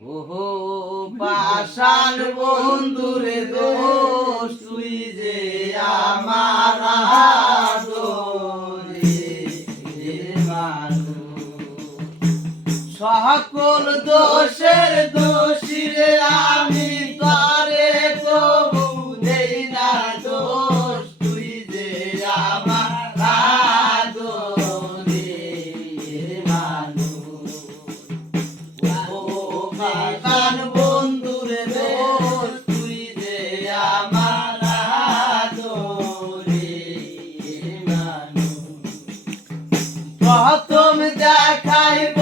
ওহো পাশান বন্ধুরে দোষ তুই যে আমার সকল দোষের দোষী রে, আমি তরে তবু দেই না দোষ। তুই যে আমার বন্ধুর দোষ, তুই যে আমার প্রথম দেখাইব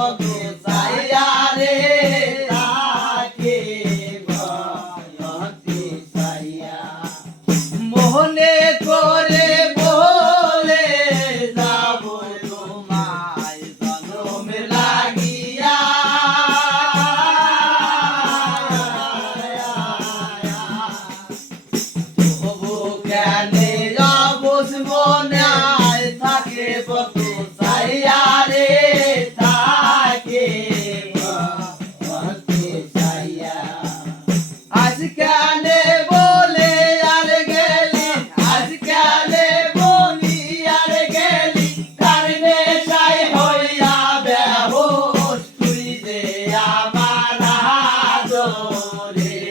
Bhagavad Lord, eh.